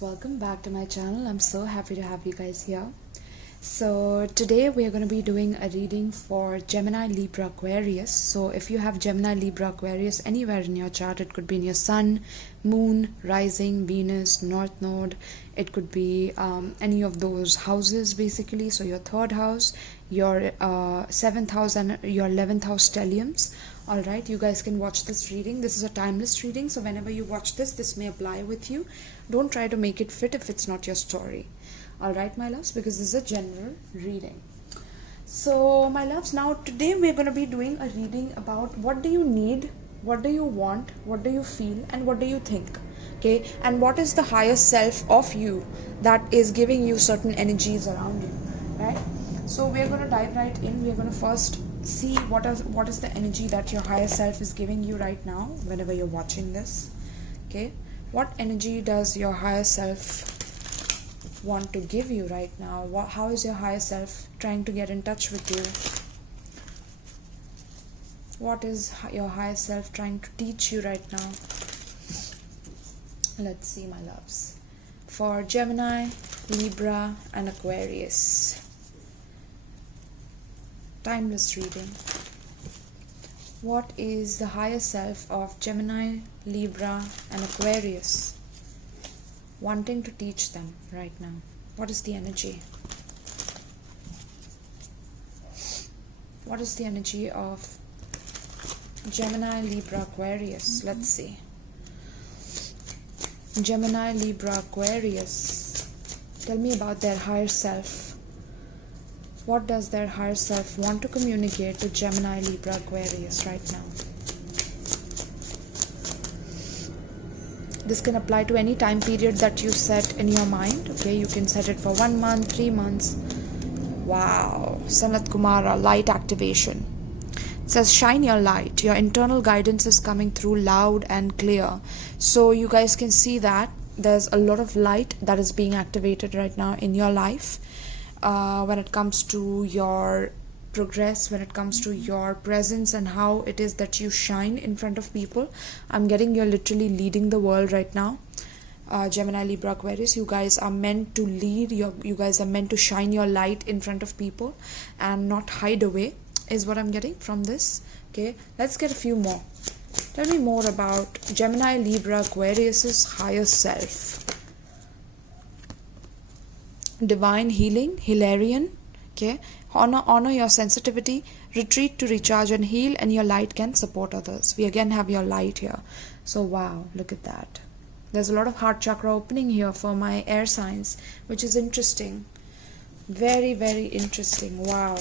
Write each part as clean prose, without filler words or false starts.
welcome back to my channel. I'm so happy to have you guys here. So today we are going to be doing a reading for Gemini, Libra, Aquarius. So if you have Gemini, Libra, Aquarius anywhere in your chart, it could be in your sun, moon, rising, Venus, north node. It could be any of those houses basically. So your third house, your 7th house and your 11th house stelliums. Alright, you guys can watch this reading. This is a timeless reading, so whenever you watch this may apply with you. Don't try to make it fit if it's not your story. Alright, my loves, because this is a general reading. So, my loves, now today we're going to be doing a reading about what do you need, what do you want, what do you feel, and what do you think. Okay, and what is the higher self of you that is giving you certain energies around you, right? So we're going to dive right in. We're going to first see what is the energy that your higher self is giving you right now whenever you're watching this. Okay, what energy does your higher self want to give you right now? How is your higher self trying to get in touch with you? What is your higher self trying to teach you right now? Let's see, my loves, for Gemini, Libra and Aquarius. Timeless reading. What is the higher self of Gemini, Libra and Aquarius wanting to teach them right now? What is the energy? What is the energy of Gemini, Libra, Aquarius? Let's see. Gemini, Libra, Aquarius. Tell me about their higher self. What does their higher self want to communicate to Gemini, Libra, Aquarius right now? This can apply to any time period that you set in your mind. Okay, you can set it for 1 month, 3 months. Wow. Sanat Kumara, light activation. It says shine your light. Your internal guidance is coming through loud and clear. So you guys can see that there's a lot of light that is being activated right now in your life. When it comes to your progress, when it comes to your presence and how it is that you shine in front of people. I'm getting you're literally leading the world right now. Gemini, Libra, Aquarius, you guys are meant to lead. You guys are meant to shine your light in front of people and not hide away, is what I'm getting from this. Okay, let's get a few more. Tell me more about Gemini, Libra, Aquarius's higher self. Divine healing, Hilarion. Okay, honor your sensitivity, retreat to recharge and heal, and your light can support others. We again have your light here. So wow, look at that. There's a lot of heart chakra opening here for my air signs, which is interesting. Very, very interesting. Wow.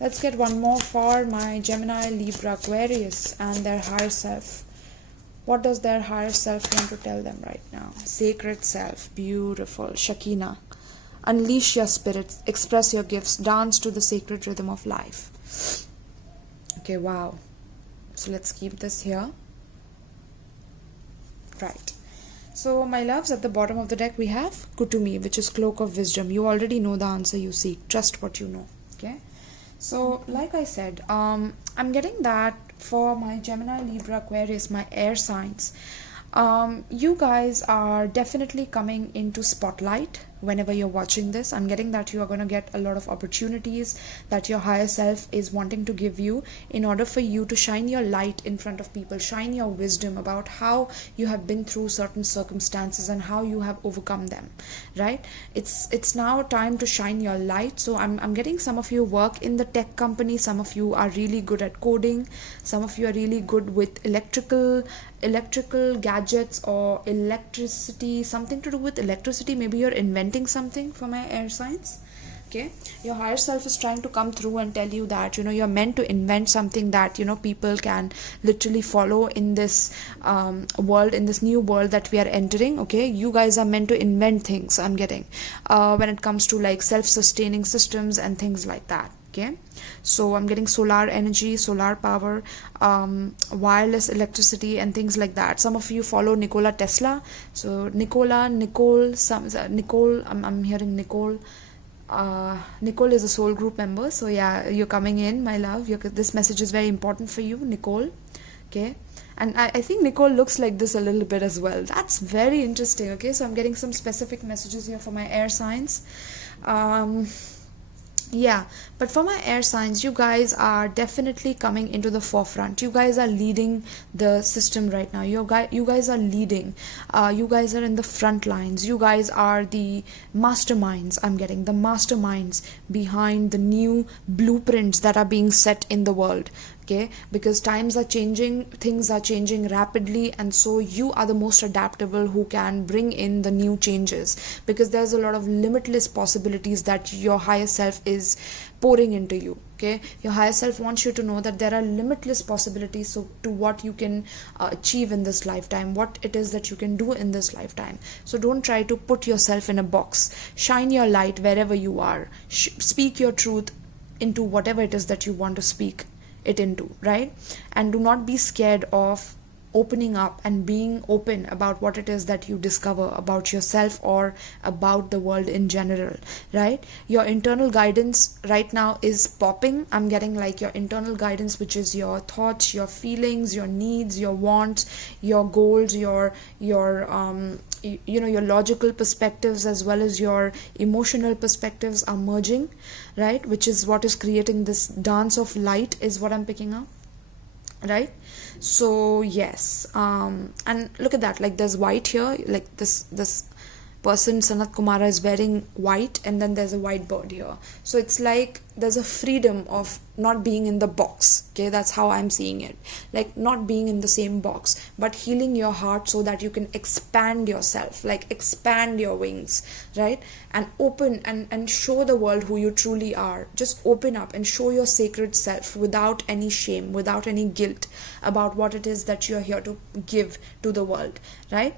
Let's get one more for my Gemini, Libra, Aquarius and their higher self. What does their higher self want to tell them right now? Sacred self. Beautiful. Shakina. Unleash your spirit. Express your gifts. Dance to the sacred rhythm of life. Okay, wow. So let's keep this here. Right. So, my loves, at the bottom of the deck we have Kutumi, which is cloak of wisdom. You already know the answer you seek. Trust what you know. Okay. So, like I said, I'm getting that for my Gemini, Libra, Aquarius, my air signs. You guys are definitely coming into spotlight whenever you're watching this. I'm getting that you are going to get a lot of opportunities that your higher self is wanting to give you in order for you to shine your light in front of people, shine your wisdom about how you have been through certain circumstances and how you have overcome them, right? It's now time to shine your light. So I'm getting some of you work in the tech company, some of you are really good at coding, some of you are really good with electrical gadgets or electricity, something to do with electricity. Maybe you're inventing something for my air signs. Okay, your higher self is trying to come through and tell you that you're meant to invent something that people can literally follow in this world, in this new world that we are entering. Okay, you guys are meant to invent things. I'm getting when it comes to like self-sustaining systems and things like that. Okay, so I'm getting solar energy, solar power, wireless electricity and things like that. Some of you follow Nikola Tesla. So Nicole, I'm hearing Nicole. Nicole is a soul group member. So yeah, you're coming in, my love. This message is very important for you, Nicole. Okay, and I think Nicole looks like this a little bit as well. That's very interesting. Okay, so I'm getting some specific messages here for my air signs. Yeah, but for my air signs, you guys are definitely coming into the forefront. You guys are leading the system right now. You guys are leading. You guys are in the front lines. You guys are the masterminds. I'm getting the masterminds behind the new blueprints that are being set in the world. Okay, because times are changing, things are changing rapidly, and so you are the most adaptable who can bring in the new changes, because there's a lot of limitless possibilities that your higher self is pouring into you. Okay, your higher self wants you to know that there are limitless possibilities to what you can achieve in this lifetime, what it is that you can do in this lifetime. So don't try to put yourself in a box. Shine your light wherever you are. Speak your truth into whatever it is that you want to speak it into, right? And do not be scared of opening up and being open about what it is that you discover about yourself or about the world in general, right? Your internal guidance right now is popping. I'm getting like your internal guidance, which is your thoughts, your feelings, your needs, your wants, your goals, your your logical perspectives as well as your emotional perspectives are merging, right? Which is what is creating this dance of light, is what I'm picking up, right? So yes, and look at that, like there's white here, like this person Sanat Kumara is wearing white, and then there's a white bird here. So it's like there's a freedom of not being in the box. Okay, that's how I'm seeing it, like not being in the same box, but healing your heart so that you can expand yourself, like expand your wings, right? And open and show the world who you truly are. Just open up and show your sacred self without any shame, without any guilt about what it is that you're here to give to the world, right?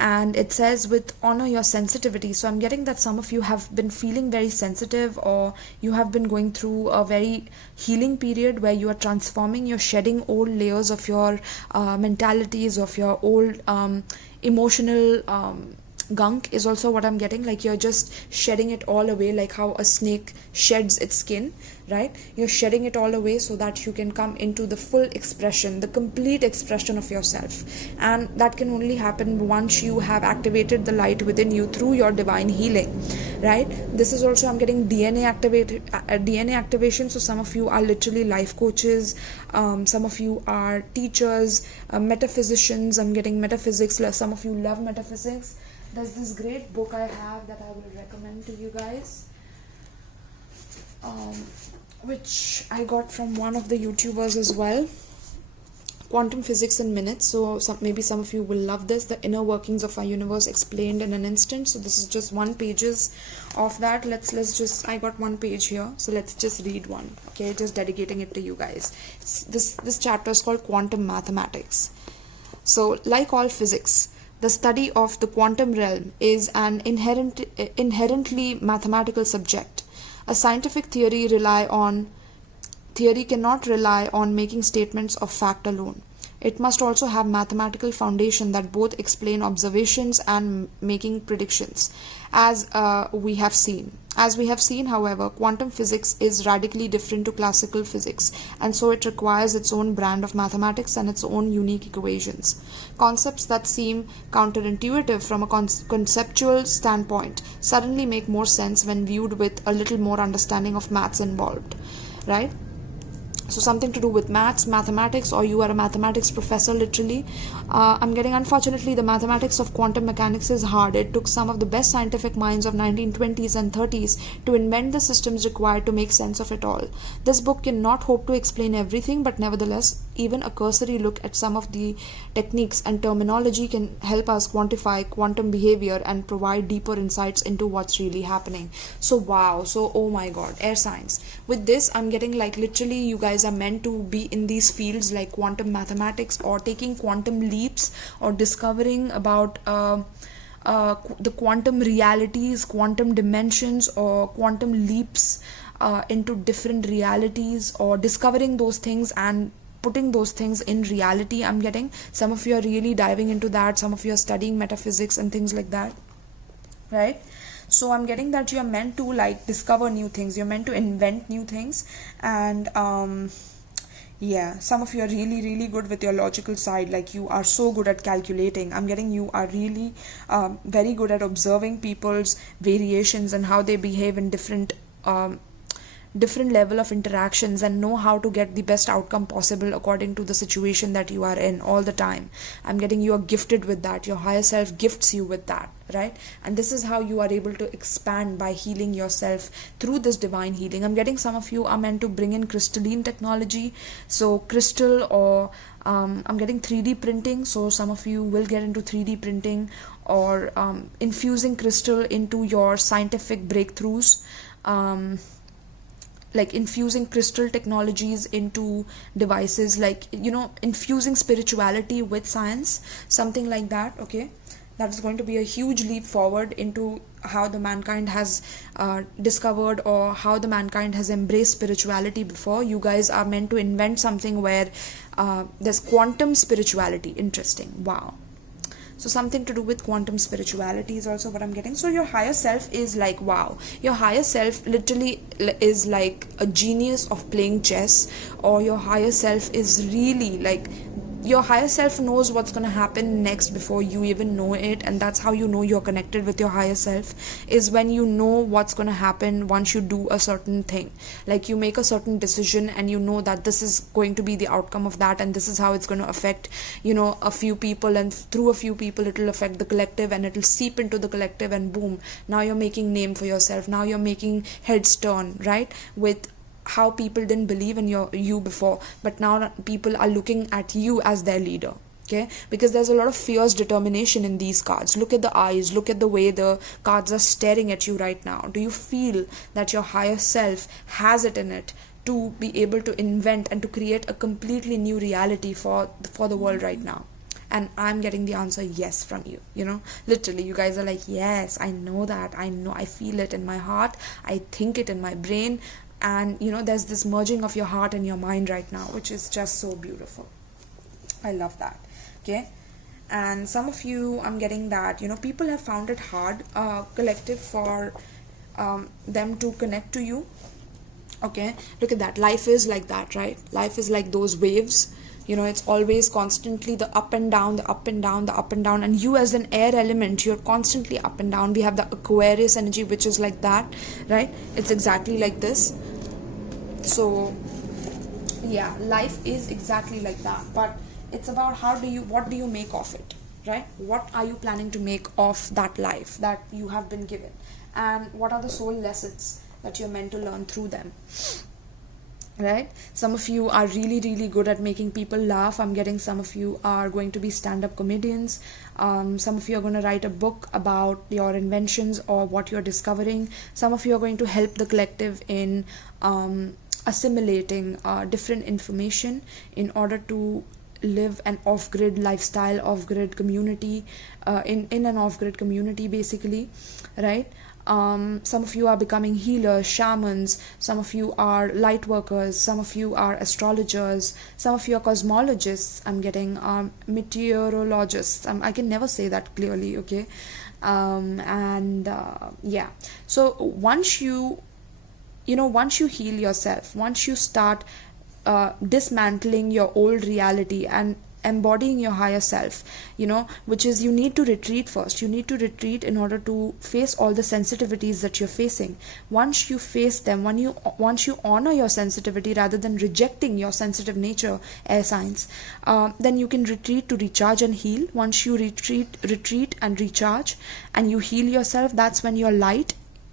And it says with honor your sensitivity. So I'm getting that some of you have been feeling very sensitive, or you have been going through a very healing period where you are transforming, you're shedding old layers of your mentalities, of your old emotional gunk is also what I'm getting. Like you're just shedding it all away, like how a snake sheds its skin, right? You're shedding it all away so that you can come into the full expression, the complete expression of yourself. And that can only happen once you have activated the light within you through your divine healing, right? This is also, I'm getting DNA activation. So some of you are literally life coaches, some of you are teachers, metaphysicians. I'm getting metaphysics. Some of you love metaphysics. There's this great book I have that I will recommend to you guys, which I got from one of the YouTubers as well, Quantum Physics in Minutes. So maybe some of you will love this, The Inner Workings of Our Universe Explained in an Instant. So this is just one pages of that. Let's just, I got one page here, so let's just read one. Okay, just dedicating it to you guys. This chapter is called Quantum Mathematics. So like all physics, the study of the quantum realm is an inherently mathematical subject. A scientific theory cannot rely on making statements of fact alone. It must also have mathematical foundation that both explain observations and making predictions, as we have seen. As we have seen, however, quantum physics is radically different to classical physics, and so it requires its own brand of mathematics and its own unique equations. Concepts that seem counterintuitive from a conceptual standpoint suddenly make more sense when viewed with a little more understanding of maths involved, right? So something to do with mathematics, or you are a mathematics professor literally. I'm getting, unfortunately, the mathematics of quantum mechanics is hard. It took some of the best scientific minds of 1920s and 30s to invent the systems required to make sense of it all. This book cannot hope to explain everything, but nevertheless, even a cursory look at some of the techniques and terminology can help us quantify quantum behavior and provide deeper insights into what's really happening. So wow, so oh my god, air science. With this, I'm getting like literally you guys are meant to be in these fields like quantum mathematics, or taking quantum leaps, or discovering about the quantum realities, quantum dimensions, or quantum leaps into different realities, or discovering those things and putting those things in reality. I'm getting some of you are really diving into that. Some of you are studying metaphysics and things like that, right? So I'm getting that you're meant to like discover new things, you're meant to invent new things, and Yeah, some of you are really, really good with your logical side. Like you are so good at calculating. I'm getting you are really very good at observing people's variations and how they behave in different level of interactions, and know how to get the best outcome possible according to the situation that you are in all the time. I'm getting you are gifted with that. Your higher self gifts you with that, right? And this is how you are able to expand by healing yourself through this divine healing. I'm getting some of you are meant to bring in crystalline technology, so crystal, or I'm getting 3D printing, so some of you will get into 3D printing, or infusing crystal into your scientific breakthroughs, like infusing crystal technologies into devices, like infusing spirituality with science, something like that. Okay, that is going to be a huge leap forward into how the mankind has discovered, or how the mankind has embraced spirituality before. You guys are meant to invent something where there's quantum spirituality. Interesting. Wow. So something to do with quantum spirituality is also what I'm getting. So your higher self is like, wow, your higher self literally is like a genius of playing chess, or your higher self is really like, your higher self knows what's going to happen next before you even know it. And that's how you know you're connected with your higher self, is when you know what's going to happen once you do a certain thing. Like you make a certain decision and you know that this is going to be the outcome of that, and this is how it's going to affect a few people, and through a few people it will affect the collective, and it will seep into the collective, and boom, now you're making name for yourself. Now you're making heads turn, right, with how people didn't believe in you before, but now people are looking at you as their leader. Okay, because there's a lot of fierce determination in these cards. Look at the eyes, look at the way the cards are staring at you right now. Do you feel that your higher self has it in it to be able to invent and to create a completely new reality for the world right now? And I'm getting the answer yes from you. Literally, you guys are like, yes, I know that, I feel it in my heart, I think it in my brain. And there's this merging of your heart and your mind right now, which is just so beautiful. I love that. Okay, and some of you, I'm getting that people have found it hard, collective, for them to connect to you. Okay, look at that. Life is like that, right? Life is like those waves. It's always constantly the up and down, the up and down, the up and down. And you as an air element, you're constantly up and down. We have the Aquarius energy, which is like that, right? It's exactly like this. So yeah, life is exactly like that. But it's about what do you make of it, right? What are you planning to make of that life that you have been given? And what are the soul lessons that you're meant to learn through them? Right? Some of you are really, really good at making people laugh. I'm getting some of you are going to be stand-up comedians. Some of you are going to write a book about your inventions or what you're discovering. Some of you are going to help the collective in assimilating different information in order to live an off-grid lifestyle, off-grid community, in an off-grid community basically, right? Some of you are becoming healers, shamans. Some of you are light workers. Some of you are astrologers. Some of you are cosmologists. I'm getting meteorologists. I can never say that clearly, okay? Yeah. So once you heal yourself, once you start dismantling your old reality and embodying your higher self, which is, you need to retreat first. You need to retreat in order to face all the sensitivities that you're facing. Once you face them, once you honor your sensitivity rather than rejecting your sensitive nature, air signs, then you can retreat to recharge and heal. Once you retreat and recharge and you heal yourself, that's when your light,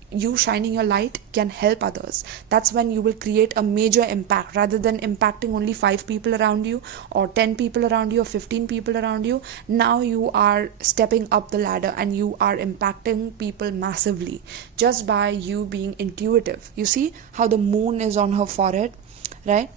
you shining your light, can help others. That's when you will create a major impact, rather than impacting only 5 people around you, or 10 people around you, or 15 people around you. Now you are stepping up the ladder and you are impacting people massively just by you being intuitive. You see how the moon is on her forehead, right?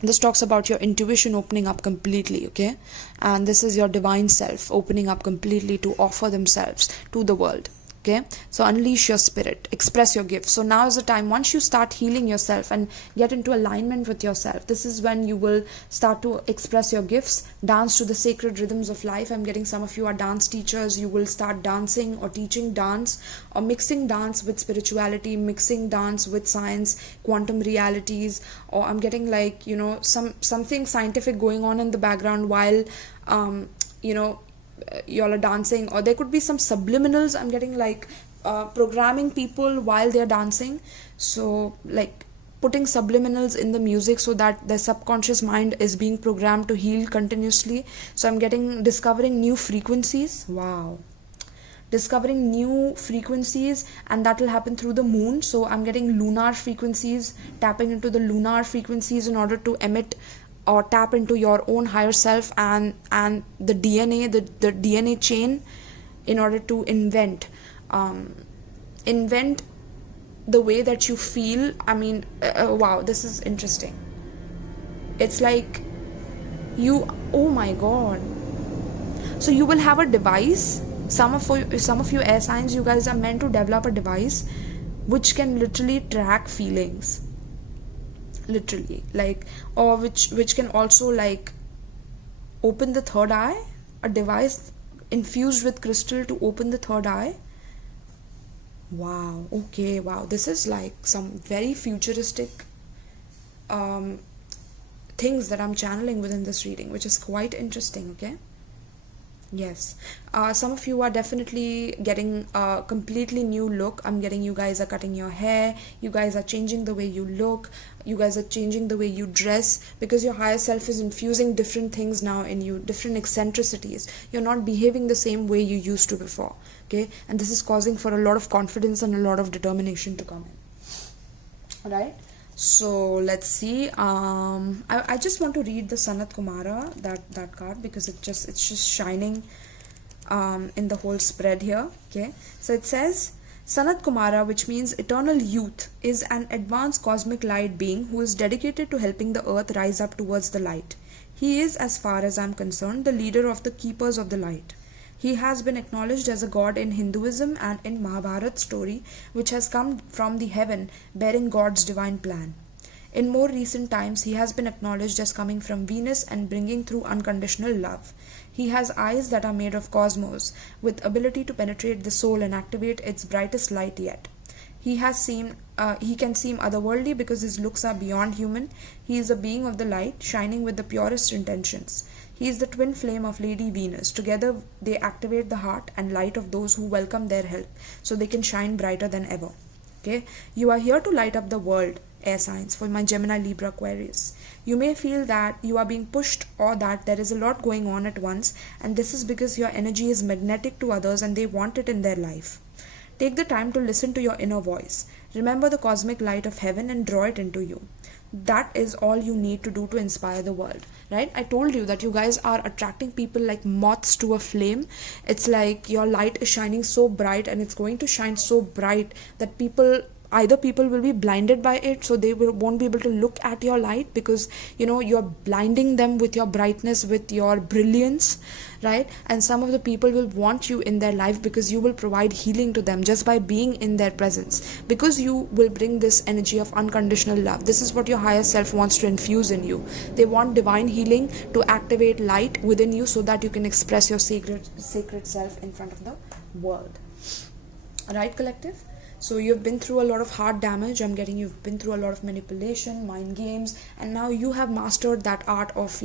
This talks about your intuition opening up completely, okay? And this is your divine self opening up completely to offer themselves to the world. Okay, so unleash your spirit, express your gifts. So now is the time, once you start healing yourself and get into alignment with yourself, this is when you will start to express your gifts, dance to the sacred rhythms of life. I'm getting some of you are dance teachers. You will start dancing or teaching dance or mixing dance with spirituality, mixing dance with science, quantum realities, or I'm getting like, you know, something scientific going on in the background while you know, y'all are dancing. Or there could be some subliminals. I'm getting like programming people while they're dancing, so like putting subliminals in the music so that the subconscious mind is being programmed to heal continuously. So I'm getting discovering new frequencies. Wow, discovering new frequencies, and that will happen through the moon. So I'm getting lunar frequencies, tapping into the lunar frequencies in order to emit or tap into your own higher self and the DNA, the DNA chain, in order to invent the way that you feel. I mean, wow, this is interesting. It's like you, oh my god. So you will have a device. Some of you air signs, you guys are meant to develop a device which can literally track feelings, literally, like, or which can also like open the third eye, a device infused with crystal to open the third eye. Wow, okay, wow, this is like some very futuristic things that I'm channeling within this reading, which is quite interesting. Okay, yes, some of you are definitely getting a completely new look. I'm getting you guys are cutting your hair, you guys are changing the way you look, you guys are changing the way you dress, because your higher self is infusing different things now in you, different eccentricities. You're not behaving the same way you used to before. Okay, and this is causing for a lot of confidence and a lot of determination to come in. All right, so let's see. I just want to read the Sanat Kumara, that card, because it's just shining in the whole spread here. Okay, so it says Sanat Kumara, which means eternal youth, is an advanced cosmic light being who is dedicated to helping the earth rise up towards the light. He is, as far as I'm concerned, the leader of the keepers of the light. He has been acknowledged as a god in Hinduism and in Mahabharat story, which has come from the heaven bearing God's divine plan. In more recent times, he has been acknowledged as coming from Venus and bringing through unconditional love. He has eyes that are made of cosmos, with ability to penetrate the soul and activate its brightest light yet. He can seem otherworldly because his looks are beyond human. He is a being of the light, shining with the purest intentions. He is the twin flame of Lady Venus. Together they activate the heart and light of those who welcome their help, so they can shine brighter than ever. Okay, you are here to light up the world, air signs, for my Gemini, Libra, Aquarius. You may feel that you are being pushed or that there is a lot going on at once, and this is because your energy is magnetic to others and they want it in their life. Take the time to listen to your inner voice. Remember the cosmic light of heaven and draw it into you. That is all you need to do to inspire the world, right? I told you that you guys are attracting people like moths to a flame. It's like your light is shining so bright, and it's going to shine so bright that either people will be blinded by it, so they won't be able to look at your light, because you're blinding them with your brightness, with your brilliance, right? And some of the people will want you in their life because you will provide healing to them just by being in their presence, because you will bring this energy of unconditional love. This is what your higher self wants to infuse in you. They want divine healing to activate light within you so that you can express your sacred self in front of the world. Right, collective? So you've been through a lot of hard damage. I'm getting you've been through a lot of manipulation, mind games, and now you have mastered that art of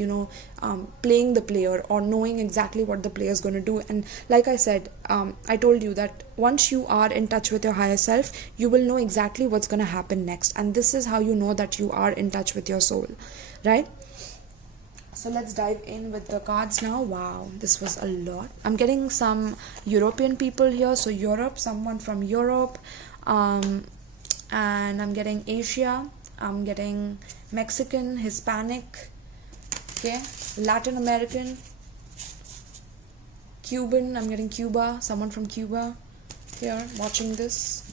playing the player, or knowing exactly what the player is going to do. And like I said, I told you that once you are in touch with your higher self, you will know exactly what's going to happen next, and this is how you know that you are in touch with your soul, right? So let's dive in with the cards now. Wow, this was a lot. I'm getting some European people here. So Europe, someone from Europe. And I'm getting Asia. I'm getting Mexican, Hispanic. Okay, Latin American. Cuban. I'm getting Cuba. Someone from Cuba here watching this.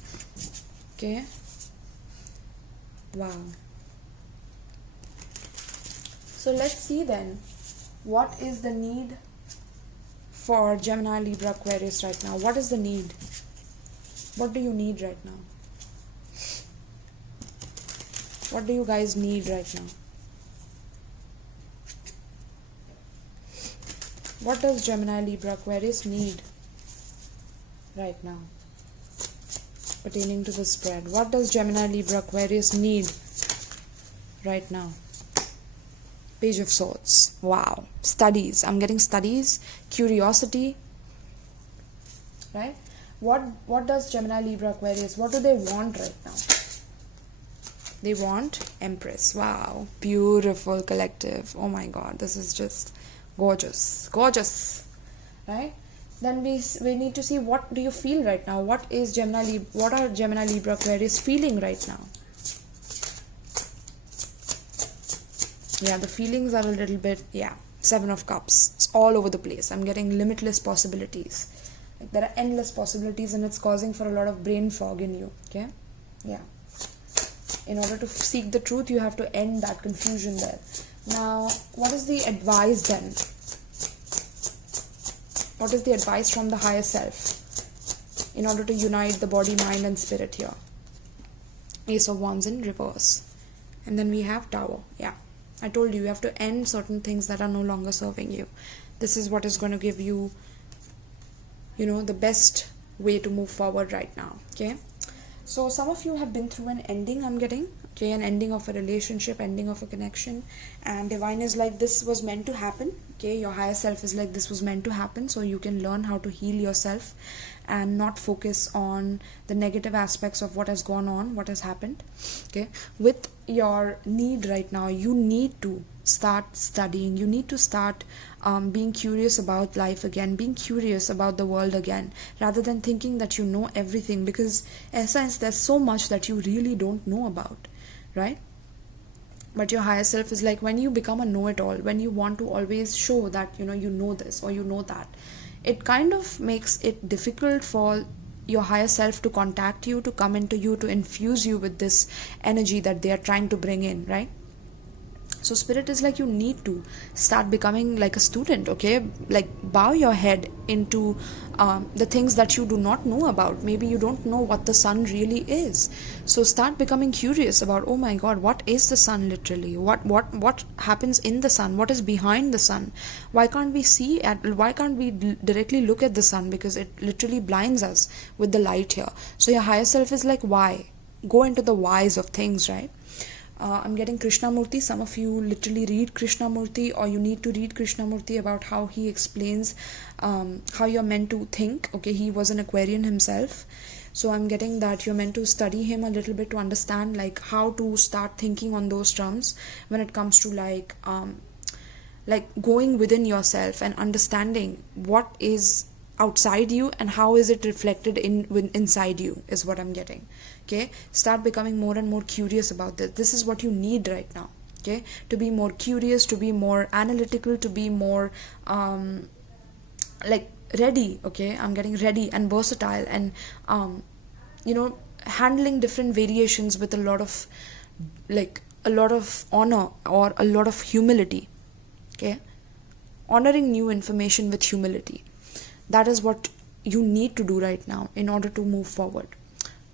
Okay. Wow. So let's see then, what is the need for Gemini, Libra, Aquarius right now? What is the need? What do you need right now? What do you guys need right now? What does Gemini, Libra, Aquarius need right now pertaining to the spread? What does Gemini, Libra, Aquarius need right now? Page of Swords. Wow. Studies. I'm getting studies, curiosity, right? What does Gemini, Libra, Aquarius, what do they want right now? They want Empress. Wow. Beautiful collective. Oh my God. This is just gorgeous. Gorgeous. Right? Then we need to see, what do you feel right now? What are Gemini, Libra, Aquarius feeling right now? Yeah, the feelings are a little bit, Seven of Cups. It's all over the place. I'm getting limitless possibilities. Like there are endless possibilities, and it's causing for a lot of brain fog in you. Okay? Yeah. In order to seek the truth, you have to end that confusion there. Now, what is the advice then? What is the advice from the higher self in order to unite the body, mind and spirit here? Ace of Wands in reverse. And then we have Tower. Yeah. I told you, you have to end certain things that are no longer serving you. This is what is going to give you, the best way to move forward right now. Okay. So some of you have been through an ending, I'm getting. Okay, an ending of a relationship, ending of a connection. And Divine is like, this was meant to happen. Okay, your higher self is like, this was meant to happen. So you can learn how to heal yourself and not focus on the negative aspects of what has gone on, what has happened. Okay, with your need right now, you need to start studying. You need to start being curious about life again, being curious about the world again, rather than thinking that you know everything, because in a sense there's so much that you really don't know about, right? But your higher self is like, when you become a know-it-all, when you want to always show that you know this or you know that, it kind of makes it difficult for your higher self to contact you, to come into you, to infuse you with this energy that they are trying to bring in, right? So Spirit is like, you need to start becoming like a student, okay? Like bow your head into the things that you do not know about. Maybe you don't know what the sun really is. So start becoming curious about, oh my God, what is the sun literally? What happens in the sun? What is behind the sun? Why can't we why can't we directly look at the sun? Because it literally blinds us with the light here. So your higher self is like, why? Go into the whys of things, right? I'm getting Krishnamurti. Some of you literally read Krishnamurti, or you need to read Krishnamurti about how he explains how you're meant to think. Okay, he was an Aquarian himself. So I'm getting that you're meant to study him a little bit to understand like how to start thinking on those terms when it comes to like going within yourself and understanding what is outside you and how is it reflected inside you is what I'm getting. Okay, start becoming more and more curious about this. This is what you need right now. Okay, to be more curious, to be more analytical, to be more ready. Okay, I'm getting ready and versatile, and handling different variations with a lot of honor or a lot of humility. Okay, honoring new information with humility. That is what you need to do right now in order to move forward.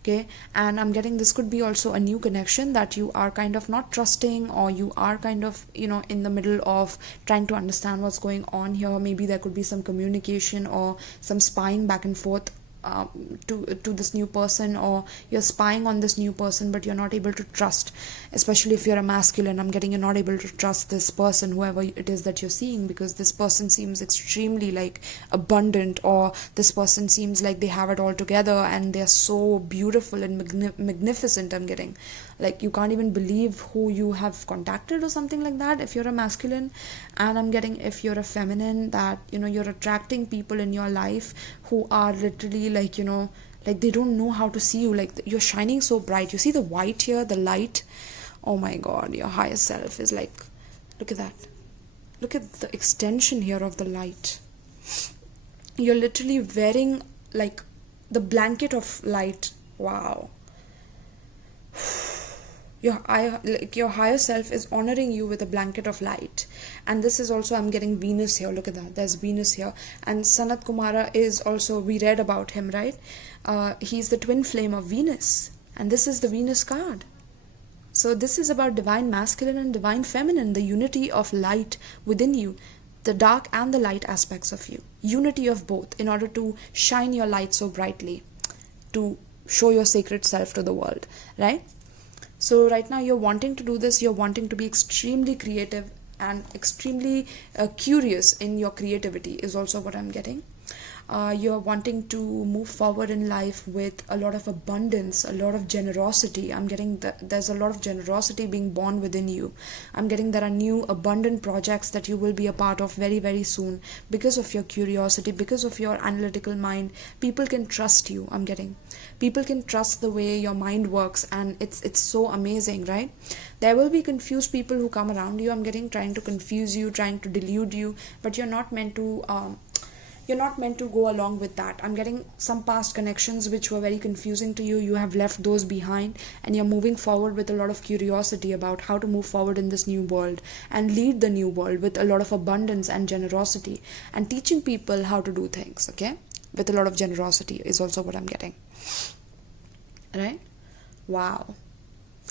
Okay, and I'm getting this could be also a new connection that you are kind of not trusting, or you are kind of in the middle of trying to understand what's going on here. Maybe there could be some communication or some spying back and forth to this new person, or you're spying on this new person but you're not able to trust, especially if you're a masculine. I'm getting you're not able to trust this person, whoever it is that you're seeing, because this person seems extremely like abundant, or this person seems like they have it all together and they're so beautiful and magnificent. I'm getting like you can't even believe who you have contacted or something like that if you're a masculine. And I'm getting if you're a feminine, that you're attracting people in your life who are literally like they don't know how to see you. Like you're shining so bright. You see the white here, the light. Oh my God, your higher self is like, look at that. Look at the extension here of the light. You're literally wearing like the blanket of light. Wow. your higher self is honoring you with a blanket of light. And this is also, I'm getting Venus here. Look at that, there's Venus here. And Sanat Kumara is also, we read about him, right? He's the twin flame of Venus, and this is the Venus card. So this is about divine masculine and divine feminine, the unity of light within you, the dark and the light aspects of you, unity of both, in order to shine your light so brightly, to show your sacred self to the world, right? So right now you're wanting to do this, you're wanting to be extremely creative and extremely curious in your creativity is also what I'm getting. You're wanting to move forward in life with a lot of abundance, a lot of generosity. I'm getting that there's a lot of generosity being born within you. I'm getting there are new abundant projects that you will be a part of very, very soon because of your curiosity, because of your analytical mind. People can trust you. I'm getting people can trust the way your mind works, and it's so amazing, right? There will be confused people who come around you. I'm getting trying to confuse you, trying to delude you, but you're not meant to go along with that. I'm getting some past connections which were very confusing to you. You have left those behind, and you're moving forward with a lot of curiosity about how to move forward in this new world and lead the new world with a lot of abundance and generosity, and teaching people how to do things, okay? With a lot of generosity is also what I'm getting. Right? Wow.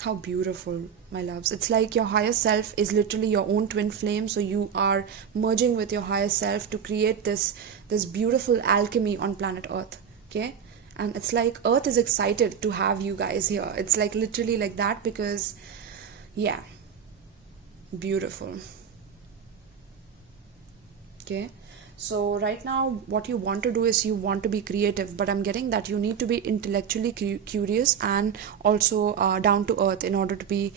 How beautiful, my loves. It's like your higher self is literally your own twin flame. So you are merging with your higher self to create this beautiful alchemy on planet Earth. Okay? And it's like Earth is excited to have you guys here. It's like literally like that because, yeah. Beautiful. Okay? So right now what you want to do is you want to be creative, but I'm getting that you need to be intellectually curious and also down to earth in order to be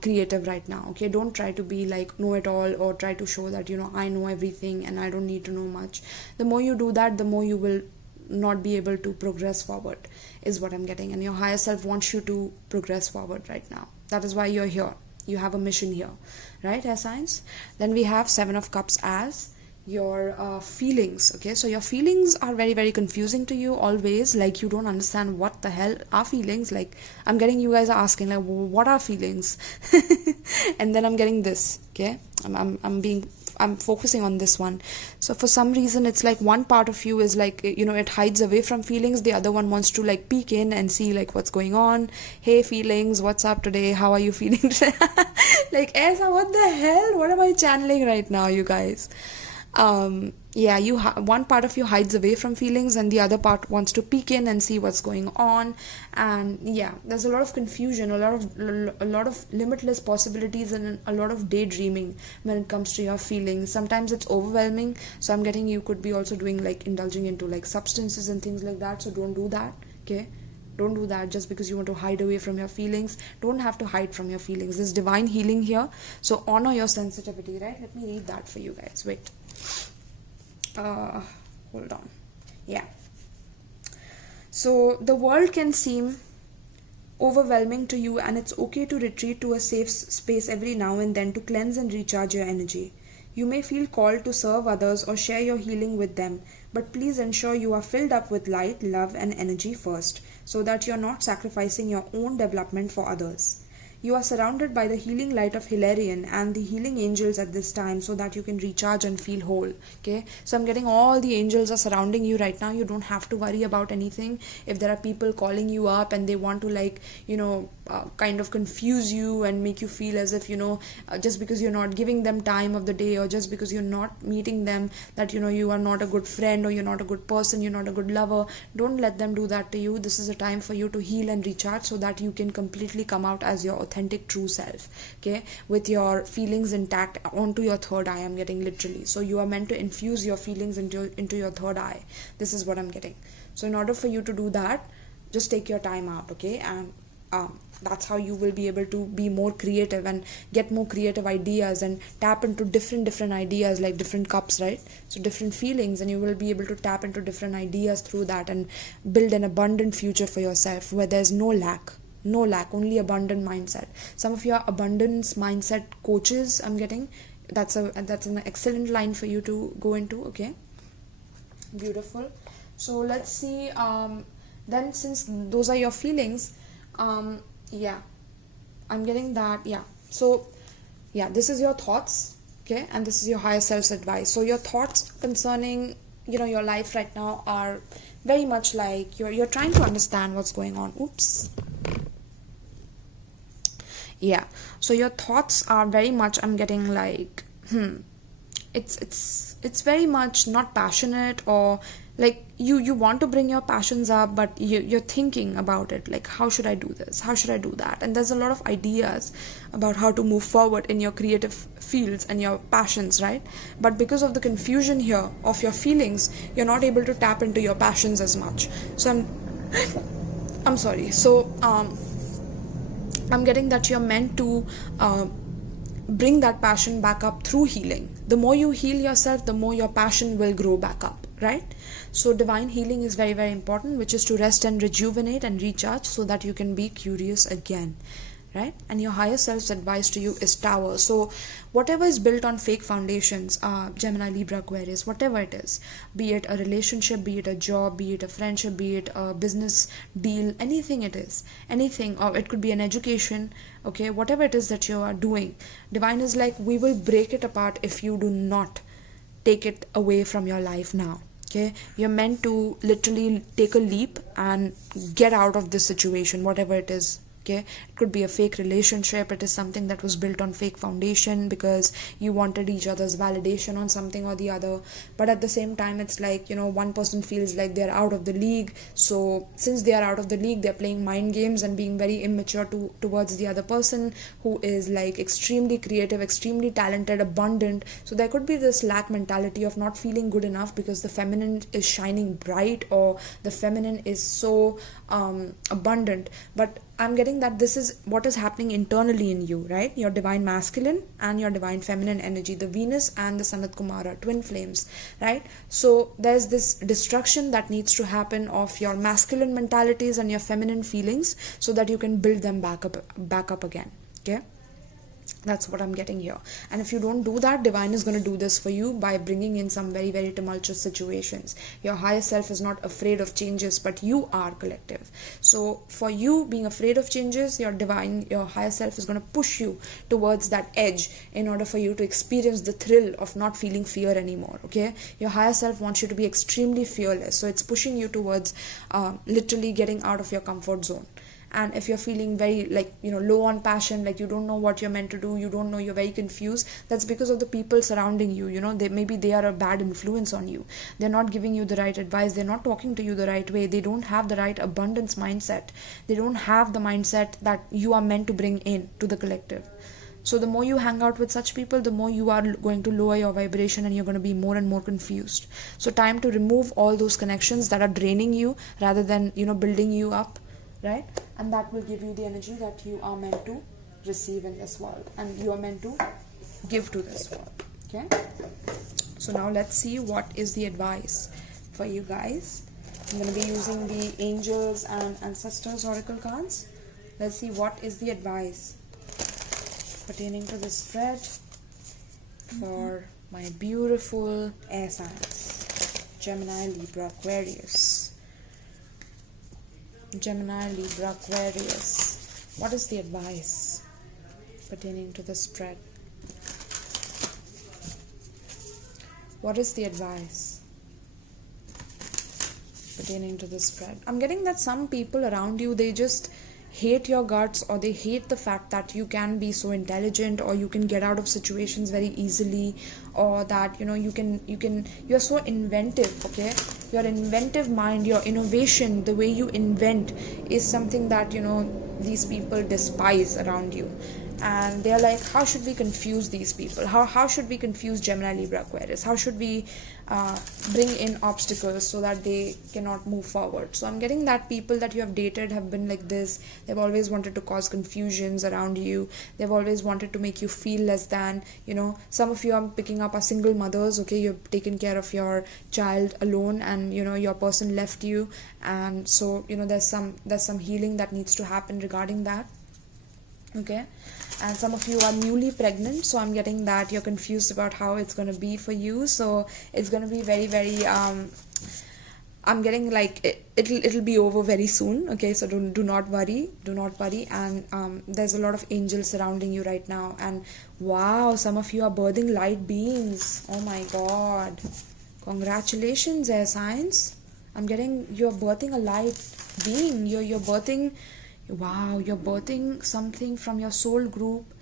creative right now. Okay, don't try to be like know it all or try to show that I know everything and I don't need to know much. The more you do that, the more you will not be able to progress forward is what I'm getting. And your higher self wants you to progress forward right now. That is why you're here. You have a mission here, right, air signs? Then we have Seven of Cups as your feelings. Okay, so your feelings are very, very confusing to you always. Like you don't understand what the hell are feelings. Like I'm getting you guys are asking like what are feelings and then I'm getting this. Okay, I'm focusing on this one. So for some reason it's like one part of you is like it hides away from feelings, the other one wants to like peek in and see like what's going on. Hey feelings, what's up today, how are you feeling today? Like Esa, what the hell, what am I channeling right now, you guys? One part of you hides away from feelings and the other part wants to peek in and see what's going on. And yeah, there's a lot of confusion, a lot of limitless possibilities, and a lot of daydreaming when it comes to your feelings. Sometimes it's overwhelming, so I'm getting you could be also doing like indulging into like substances and things like that. So don't do that. Okay, don't do that just because you want to hide away from your feelings. Don't have to hide from your feelings. There's divine healing here, so honor your sensitivity, right? Let me read that for you guys. Wait, hold on. Yeah, so the world can seem overwhelming to you, and it's okay to retreat to a safe space every now and then to cleanse and recharge your energy. You may feel called to serve others or share your healing with them, but please ensure you are filled up with light, love and energy first, so that you're not sacrificing your own development for others. You are surrounded by the healing light of Hilarion and the healing angels at this time, so that you can recharge and feel whole. Okay, so I'm getting all the angels are surrounding you right now. You don't have to worry about anything. If there are people calling you up and they want to like kind of confuse you and make you feel as if just because you're not giving them time of the day, or just because you're not meeting them, that you are not a good friend, or you're not a good person, you're not a good lover, don't let them do that to you. This is a time for you to heal and recharge, so that you can completely come out as your authentic true self, okay, with your feelings intact onto your third eye. I'm getting literally, so you are meant to infuse your feelings into your third eye. This is what I'm getting. So in order for you to do that, just take your time out, okay, and that's how you will be able to be more creative and get more creative ideas and tap into different ideas, like different cups, right? So different feelings, and you will be able to tap into different ideas through that and build an abundant future for yourself where there's no lack, only abundant mindset. Some of your abundance mindset coaches, I'm getting, that's an excellent line for you to go into. Okay, beautiful. So let's see, then since those are your feelings, yeah, I'm getting that, yeah. So yeah, this is your thoughts, okay, and this is your higher self's advice. So your thoughts concerning, you know, your life right now are very much like you're trying to understand what's going on. Oops. Yeah, so your thoughts are very much, I'm getting like, it's very much not passionate, or like you want to bring your passions up, but you're thinking about it, like how should I do this, how should I do that, and there's a lot of ideas about how to move forward in your creative fields and your passions, right? But because of the confusion here of your feelings, you're not able to tap into your passions as much. So I'm sorry. So I'm getting that you're meant to bring that passion back up through healing. The more you heal yourself, the more your passion will grow back up, right? So divine healing is very, very important, which is to rest and rejuvenate and recharge so that you can be curious again, right? And your higher self's advice to you is Tower. So whatever is built on fake foundations, Gemini, Libra, Aquarius, whatever it is, be it a relationship, be it a job, be it a friendship, be it a business deal, anything it is, anything, or it could be an education, okay, whatever it is that you are doing, divine is like, we will break it apart if you do not take it away from your life now. Okay, you're meant to literally take a leap and get out of this situation, whatever it is. Okay, it could be a fake relationship, it is something that was built on fake foundation because you wanted each other's validation on something or the other, but at the same time it's like, you know, one person feels like they're out of the league, so since they are out of the league, they're playing mind games and being very immature towards the other person who is like extremely creative, extremely talented, abundant. So there could be this lack mentality of not feeling good enough because the feminine is shining bright, or the feminine is so abundant. But I'm getting that this is what is happening internally in you, right? Your divine masculine and your divine feminine energy, the Venus and the Sanat Kumara, twin flames, right? So there's this destruction that needs to happen of your masculine mentalities and your feminine feelings so that you can build them back up again, okay? That's what I'm getting here. And if you don't do that, divine is going to do this for you by bringing in some very, very tumultuous situations. Your higher self is not afraid of changes, but you are, collective. So for you being afraid of changes, your higher self is going to push you towards that edge in order for you to experience the thrill of not feeling fear anymore, okay? Your higher self wants you to be extremely fearless, so it's pushing you towards literally getting out of your comfort zone. And if you're feeling very, like, you know, low on passion, like you don't know what you're meant to do, you don't know, you're very confused, that's because of the people surrounding you. You know, maybe they are a bad influence on you, they're not giving you the right advice, they're not talking to you the right way, they don't have the right abundance mindset, they don't have the mindset that you are meant to bring in to the collective. So the more you hang out with such people, the more you are going to lower your vibration and you're going to be more and more confused. So time to remove all those connections that are draining you rather than, you know, building you up, right? And that will give you the energy that you are meant to receive in this world and you are meant to give to this world, okay? So now let's see what is the advice for you guys. I'm going to be using the angels and ancestors oracle cards. Let's see what is the advice pertaining to this spread for my beautiful air signs, Gemini, Libra, Aquarius. Gemini, Libra, Aquarius. What is the advice pertaining to the spread? What is the advice pertaining to the spread? I'm getting that some people around you, they just hate your guts, or they hate the fact that you can be so intelligent, or you can get out of situations very easily, or that, you know, you're so inventive, okay? Your inventive mind, your innovation, the way you invent is something that, you know, these people despise around you. And they're like, how should we confuse these people? How should we confuse Gemini, Libra, Aquarius? How should we bring in obstacles so that they cannot move forward? So I'm getting that people that you have dated have been like this. They've always wanted to cause confusions around you. They've always wanted to make you feel less than, you know. Some of you I'm picking up are single mothers, okay? You've taken care of your child alone and, you know, your person left you. And so, you know, there's some healing that needs to happen regarding that, okay? And some of you are newly pregnant, so I'm getting that you're confused about how it's going to be for you. So it's going to be very, very I'm getting like it'll be over very soon. Okay, so do not worry, and there's a lot of angels surrounding you right now. And wow, some of you are birthing light beings. Oh my god, congratulations, air signs. I'm getting you're birthing a light being. You're birthing, wow, you're birthing something from your soul group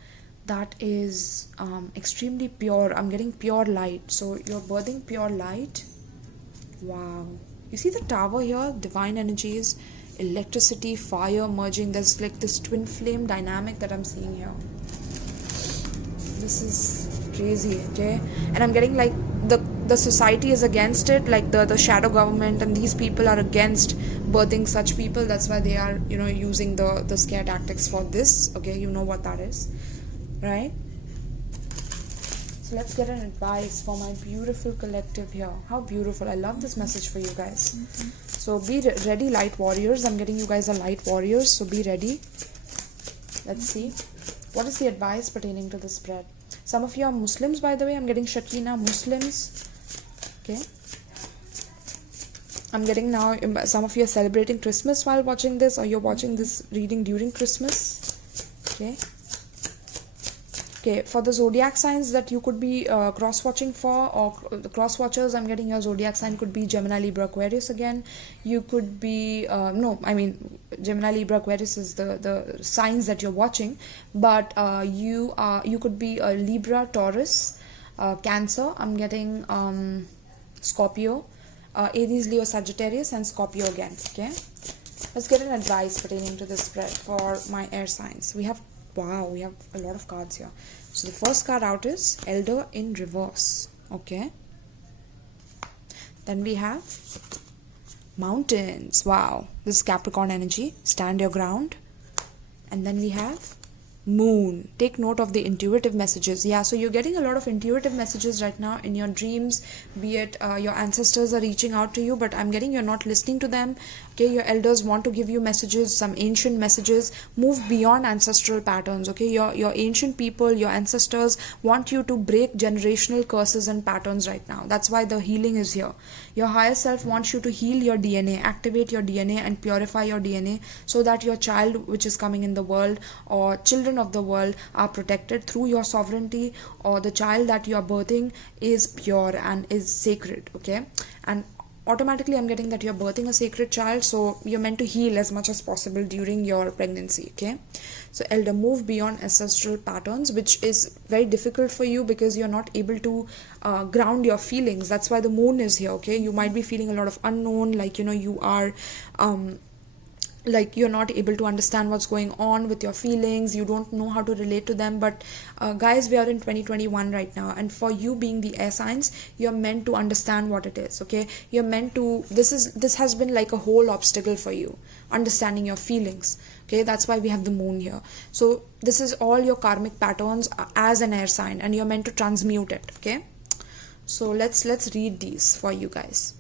that is extremely pure. I'm getting pure light. So you're birthing pure light. Wow. You see the tower here? Divine energies, electricity, fire merging. There's like this twin flame dynamic that I'm seeing here. This is crazy, okay? And I'm getting like the society is against it, like the shadow government, and these people are against birthing such people. That's why they are, using the scare tactics for this. Okay, you know what that is, right? So let's get an advice for my beautiful collective here. How beautiful. I love this message for you guys. So be ready, light warriors. I'm getting you guys are light warriors, so be ready. Let's see. What is the advice pertaining to the spread? Some of you are Muslims, by the way. I'm getting Shakina Muslims. Okay. I'm getting now, some of you are celebrating Christmas while watching this, or you're watching this reading during Christmas. Okay. Okay, for the zodiac signs that you could be cross-watching for, or the cross-watchers, I'm getting your zodiac sign could be Gemini, Libra, Aquarius again. You could be, Gemini, Libra, Aquarius is the signs that you're watching, but you could be a Libra, Taurus, Cancer. I'm getting Scorpio, Aries, Leo, Sagittarius, and Scorpio again. Okay, let's get an advice pertaining to this spread for my air signs. Wow, we have a lot of cards here. So the first card out is Elder in reverse. Okay. Then we have Mountains. Wow. This is Capricorn energy. Stand your ground. And then we have Moon. Take note of the intuitive messages. Yeah, so you're getting a lot of intuitive messages right now in your dreams, be it your ancestors are reaching out to you, but I'm getting you're not listening to them. Okay, your elders want to give you messages, some ancient messages. Move beyond ancestral patterns. Okay, your ancient people, your ancestors want you to break generational curses and patterns right now. That's why the healing is here. Your higher self wants you to heal your DNA, activate your DNA and purify your DNA, so that your child which is coming in the world, or children of the world, are protected through your sovereignty, or the child that you are birthing is pure and is sacred. Okay, and automatically I'm getting that you're birthing a sacred child, so you're meant to heal as much as possible during your pregnancy. Okay, so elder, move beyond ancestral patterns, which is very difficult for you because you're not able to ground your feelings. That's why the moon is here. Okay, you might be feeling a lot of unknown, like you are like you're not able to understand what's going on with your feelings, you don't know how to relate to them. But guys, we are in 2021 right now, and for you being the air signs, you're meant to understand what it is. Okay, you're meant to, this has been like a whole obstacle for you, understanding your feelings. Okay, that's why we have the moon here. So this is all your karmic patterns as an air sign, and you're meant to transmute it. Okay, so let's read these for you guys.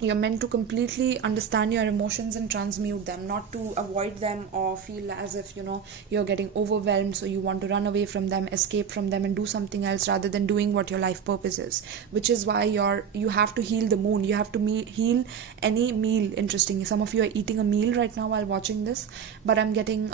You're meant to completely understand your emotions and transmute them, not to avoid them or feel as if you're getting overwhelmed, so you want to run away from them, escape from them, and do something else rather than doing what your life purpose is. Which is why you have to heal the moon. You have to heal any meal. Interesting, some of you are eating a meal right now while watching this, but I'm getting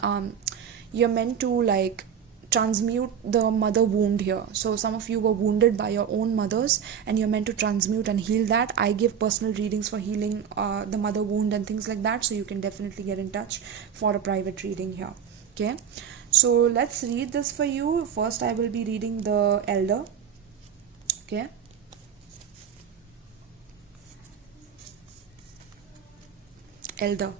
you're meant to like transmute the mother wound here. So some of you were wounded by your own mothers, and you're meant to transmute and heal that. I give personal readings for healing the mother wound and things like that, so you can definitely get in touch for a private reading here. Okay, so let's read this for you. First I will be reading the elder. Okay, elder.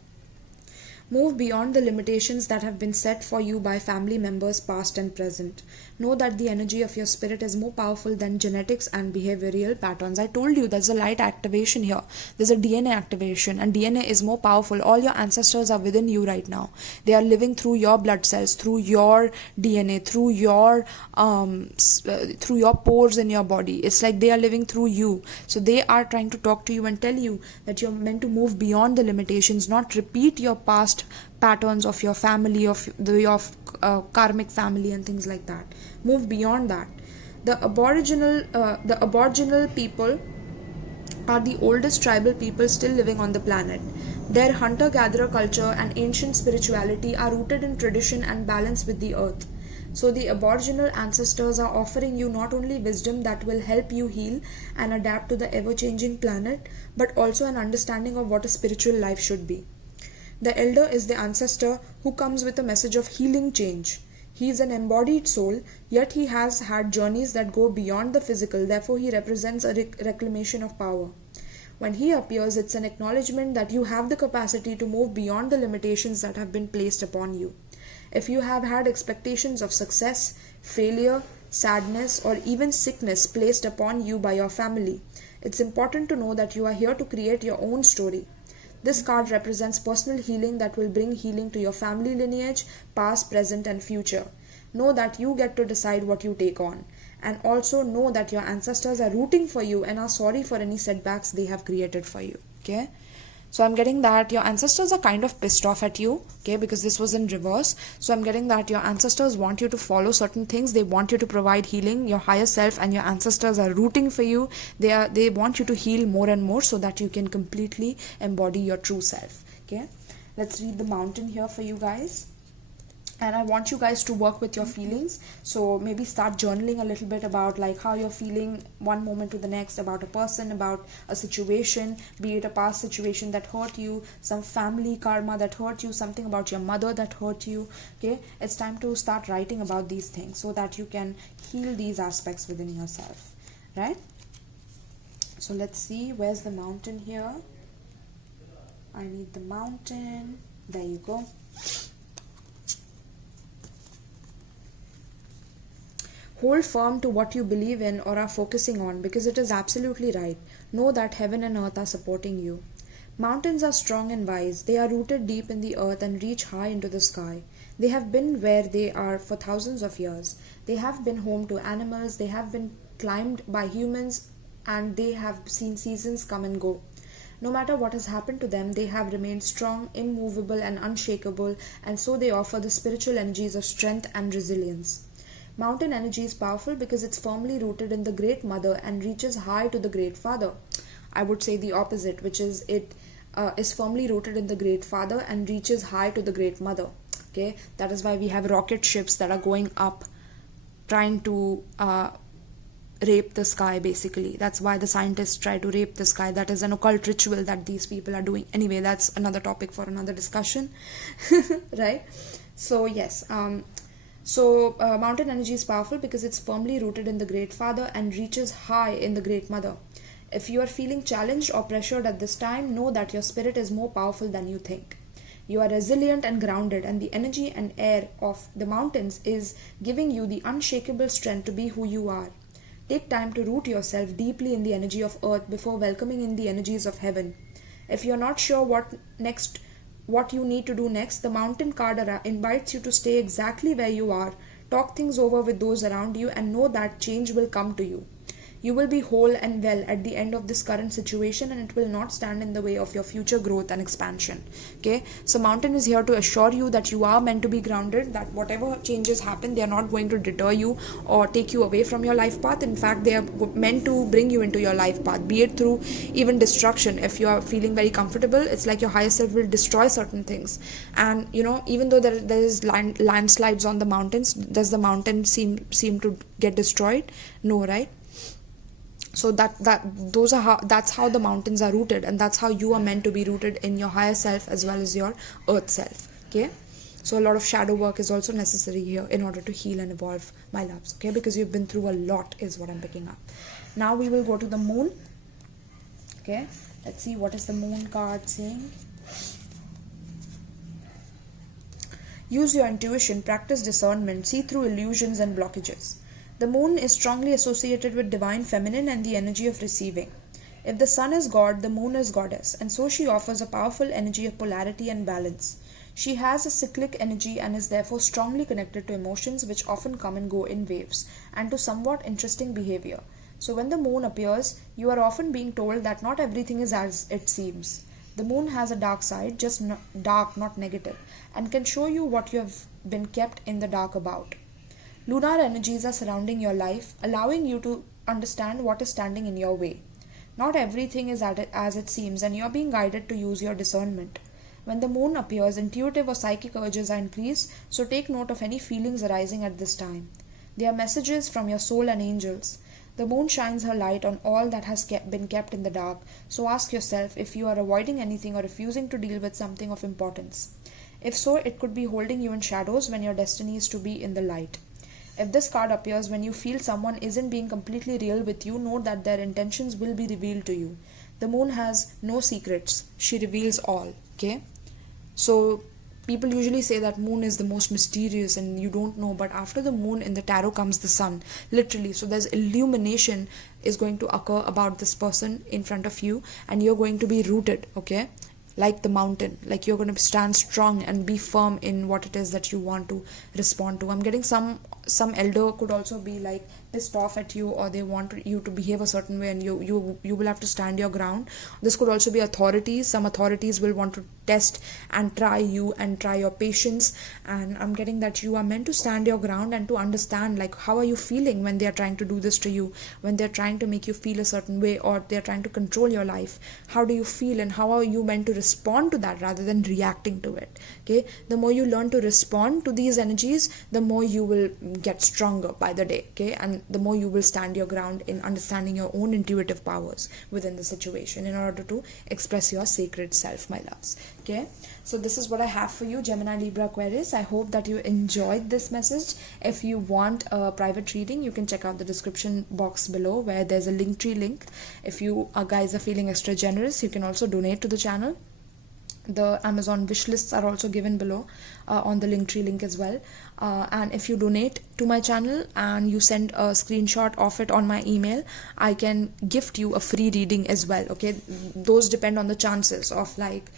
Move beyond the limitations that have been set for you by family members past and present. Know that the energy of your spirit is more powerful than genetics and behavioral patterns. I told you there's a light activation here. There's a DNA activation, and DNA is more powerful. All your ancestors are within you right now. They are living through your blood cells, through your DNA, through your pores in your body. It's like they are living through you. So they are trying to talk to you and tell you that you're meant to move beyond the limitations, not repeat your past patterns of your family, of your karmic family and things like that. Move beyond that. The aboriginal people are the oldest tribal people still living on the planet. Their hunter-gatherer culture and ancient spirituality are rooted in tradition and balance with the earth. So the aboriginal ancestors are offering you not only wisdom that will help you heal and adapt to the ever-changing planet, but also an understanding of what a spiritual life should be. The elder is the ancestor who comes with a message of healing change. He is an embodied soul, yet he has had journeys that go beyond the physical, therefore he represents a reclamation of power. When he appears, it's an acknowledgement that you have the capacity to move beyond the limitations that have been placed upon you. If you have had expectations of success, failure, sadness, or even sickness placed upon you by your family, it's important to know that you are here to create your own story. This card represents personal healing that will bring healing to your family lineage, past, present, and future. Know that you get to decide what you take on. And also know that your ancestors are rooting for you and are sorry for any setbacks they have created for you. Okay? So I'm getting that your ancestors are kind of pissed off at you, okay, because this was in reverse. So I'm getting that your ancestors want you to follow certain things. They want you to provide healing. Your higher self and your ancestors are rooting for you. They want you to heal more and more so that you can completely embody your true self. Okay, let's read the mountain here for you guys. And I want you guys to work with your feelings. So maybe start journaling a little bit about like how you're feeling one moment to the next about a person, about a situation, be it a past situation that hurt you, some family karma that hurt you, something about your mother that hurt you. Okay, it's time to start writing about these things so that you can heal these aspects within yourself, right? So let's see, where's the mountain here? I need the mountain. There you go. Hold firm to what you believe in or are focusing on because it is absolutely right. Know that heaven and earth are supporting you. Mountains are strong and wise. They are rooted deep in the earth and reach high into the sky. They have been where they are for thousands of years. They have been home to animals. They have been climbed by humans and they have seen seasons come and go. No matter what has happened to them, they have remained strong, immovable and unshakable, and so they offer the spiritual energies of strength and resilience. Mountain energy is powerful because it's firmly rooted in the Great Mother and reaches high to the Great Father. I would say the opposite, which is it is firmly rooted in the Great Father and reaches high to the Great Mother. Okay, that is why we have rocket ships that are going up, trying to rape the sky. Basically, that's why the scientists try to rape the sky. That is an occult ritual that these people are doing. Anyway, that's another topic for another discussion, right? So yes. Mountain energy is powerful because it's firmly rooted in the Great Father and reaches high in the Great Mother. If you are feeling challenged or pressured at this time, know that your spirit is more powerful than you think. You are resilient and grounded, and the energy and air of the mountains is giving you the unshakable strength to be who you are. Take time to root yourself deeply in the energy of earth before welcoming in the energies of heaven. If you are not sure what you need to do next, the mountain card invites you to stay exactly where you are, talk things over with those around you, and know that change will come to you. You will be whole and well at the end of this current situation, and it will not stand in the way of your future growth and expansion. Okay, so mountain is here to assure you that you are meant to be grounded, that whatever changes happen, they are not going to deter you or take you away from your life path. In fact, they are meant to bring you into your life path, be it through even destruction. If you are feeling very comfortable, it's like your higher self will destroy certain things. And even though there is landslides on the mountains, does the mountain seem to get destroyed? No, right? So that's how the mountains are rooted, and that's how you are meant to be rooted in your higher self as well as your earth self. Okay, so a lot of shadow work is also necessary here in order to heal and evolve, my loves. Okay, because you've been through a lot is what I'm picking up. Now we will go to the moon. Okay, let's see what is the moon card saying. Use your intuition, practice discernment, see through illusions and blockages. The moon is strongly associated with divine feminine and the energy of receiving. If the sun is God, the moon is goddess, and so she offers a powerful energy of polarity and balance. She has a cyclic energy and is therefore strongly connected to emotions which often come and go in waves, and to somewhat interesting behavior. So when the moon appears, you are often being told that not everything is as it seems. The moon has a dark side, just dark, not negative, and can show you what you have been kept in the dark about. Lunar energies are surrounding your life, allowing you to understand what is standing in your way. Not everything is as it seems, and you're being guided to use your discernment. When the moon appears, intuitive or psychic urges are increased, so take note of any feelings arising at this time. They are messages from your soul and angels. The moon shines her light on all that has been kept in the dark, so ask yourself if you are avoiding anything or refusing to deal with something of importance. If so, it could be holding you in shadows when your destiny is to be in the light. If this card appears when you feel someone isn't being completely real with you, know that their intentions will be revealed to you. The moon has no secrets. She reveals all. Okay? So people usually say that moon is the most mysterious and you don't know, but after the moon in the tarot comes the sun, literally. So there's illumination is going to occur about this person in front of you, and you're going to be rooted, okay, like the mountain. Like you're going to stand strong and be firm in what it is that you want to respond to. I'm getting some elder could also be like pissed off at you, or they want you to behave a certain way, and you will have to stand your ground. This could also be authorities. Some authorities will want to test and try you and try your patience, and I'm getting that you are meant to stand your ground and to understand like how are you feeling when they are trying to do this to you, when they're trying to make you feel a certain way, or they're trying to control your life. How do you feel and how are you meant to respond to that rather than reacting to it? Okay, the more you learn to respond to these energies, the more you will get stronger by the day. Okay, and the more you will stand your ground in understanding your own intuitive powers within the situation in order to express your sacred self, my loves. Okay, so this is what I have for you, Gemini, Libra, Aquarius. I hope that you enjoyed this message. If you want a private reading, you can check out the description box below where there's a Linktree link. If you guys are feeling extra generous, you can also donate to the channel. The Amazon wish lists are also given below on the Linktree link as well. And if you donate to my channel and you send a screenshot of it on my email, I can gift you a free reading as well. Okay, those depend on the chances of like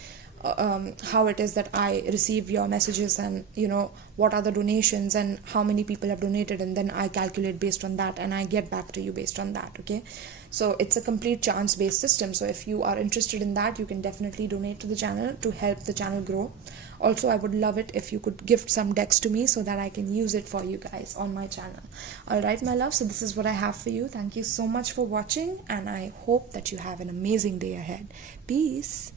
how it is that I receive your messages, and you know what are the donations and how many people have donated, and then I calculate based on that and I get back to you based on that. Okay, so it's a complete chance based system. So if you are interested in that, you can definitely donate to the channel to help the channel grow. Also, I would love it if you could gift some decks to me so that I can use it for you guys on my channel. Alright, my love, so this is what I have for you. Thank you so much for watching, and I hope that you have an amazing day ahead. Peace.